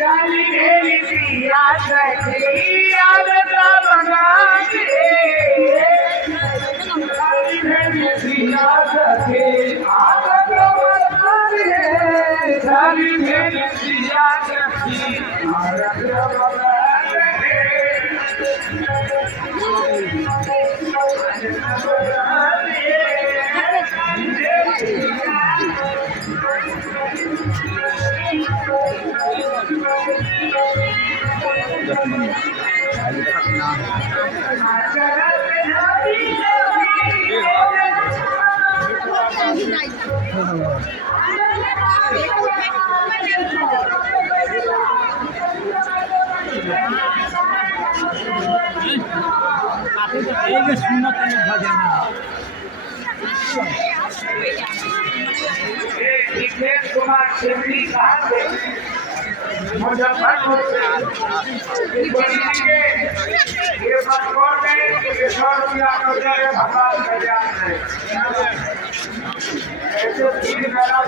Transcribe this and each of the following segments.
जाली मेरी पिया सखी आदता बना के जाली मेरी पिया सखी आदता बना के जाली मेरी पिया सखी आदता बना कुमार सिंधी कहाँ से मुजफ्फरपुर से ये पासपोर्ट है 100 रुपया मुझे भगवान कल्याण है ऐसे 3 मेरा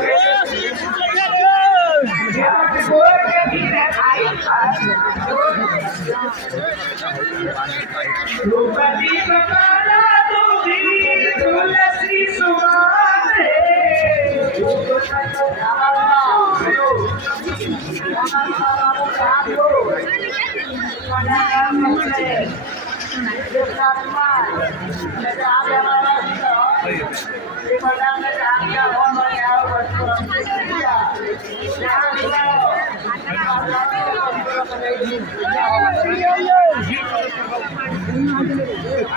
तुलसी सुमान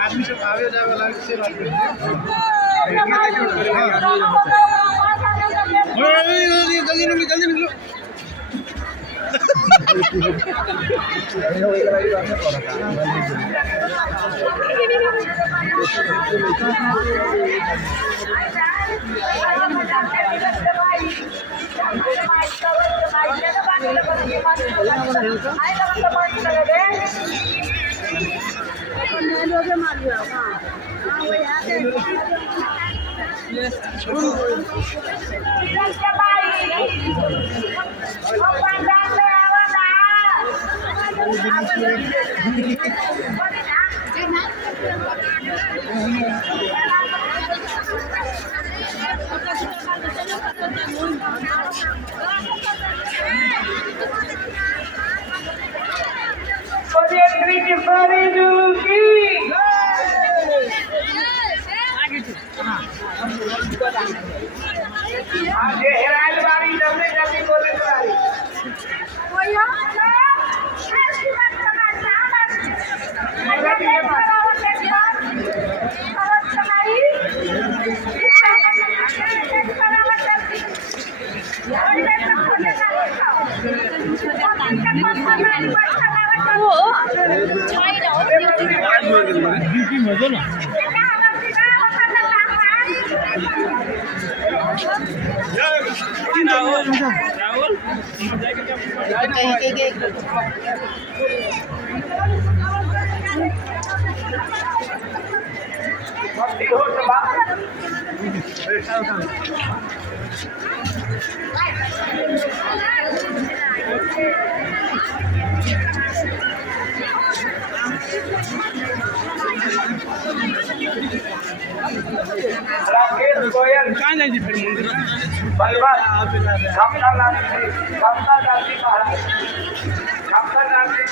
आदमी सब आवे जाए वाला से बात करेंगे जल्दी निकलो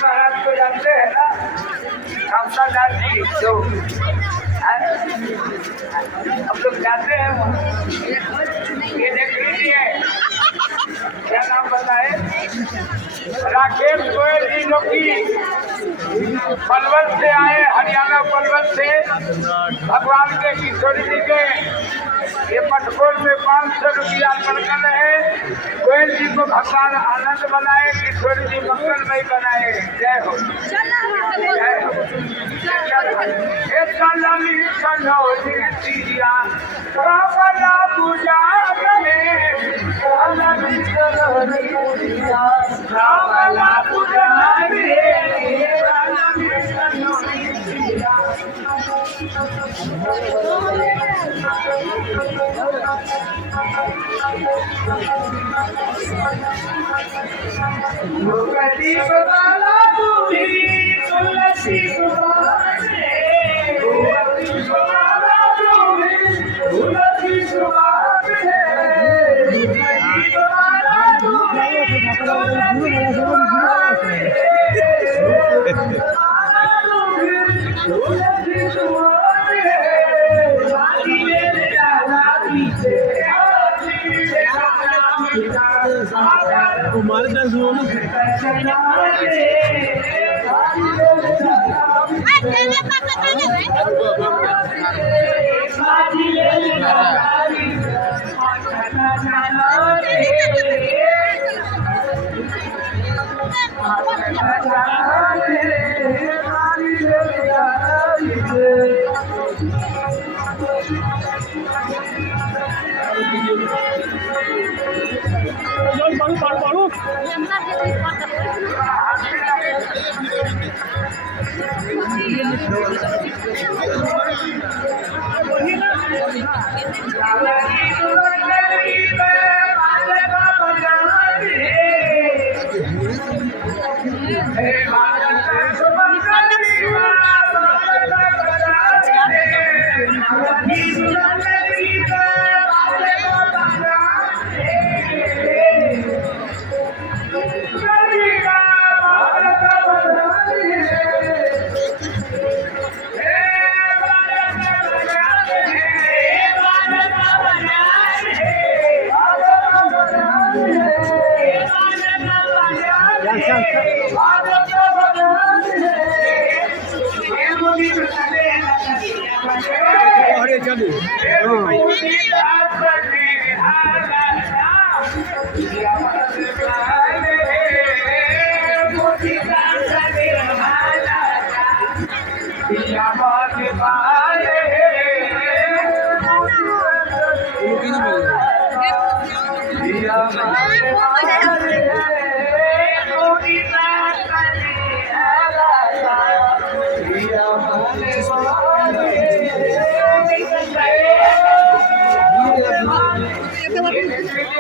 महाराज को जानते हैं ना रामदास जी जो हम लोग जाते हैं ये देख लीजिए क्या नाम बताए राकेश गोयल जी जो कि पलवल से आए हरियाणा पलवल से भगवान के किशोरी जी के ये पटकोल में 500 रुपया अर्पण कर रहे हैं। गोयल जी को भगवान आनंद बनाए, किशोरी जी मंगलमय बनाए। जय हो जय हो। पूजा पूजा तुलसी बाला तुझी तुलसी सुभाणे तुलसी बाला तुझी तुलसी सुभाणे तुलसी बाला तुझी तुलसी सुभाणे तुलसी सुभाणे राधी रे राधी से कुमार का जोन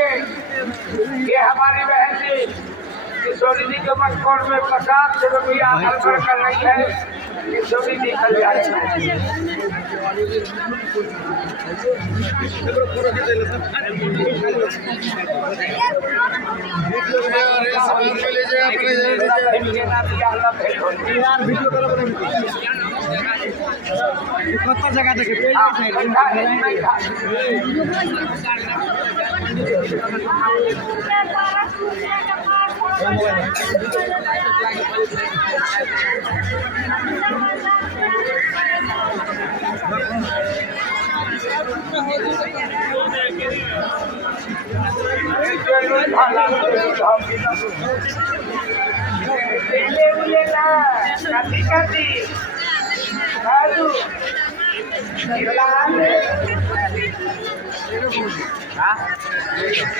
ये हमारी बहन जी किशोरी जी के मटकोर में 50 रुपया हड़बड़ कर रही है। किशोरी जी कल्याण जगह देखे Hah?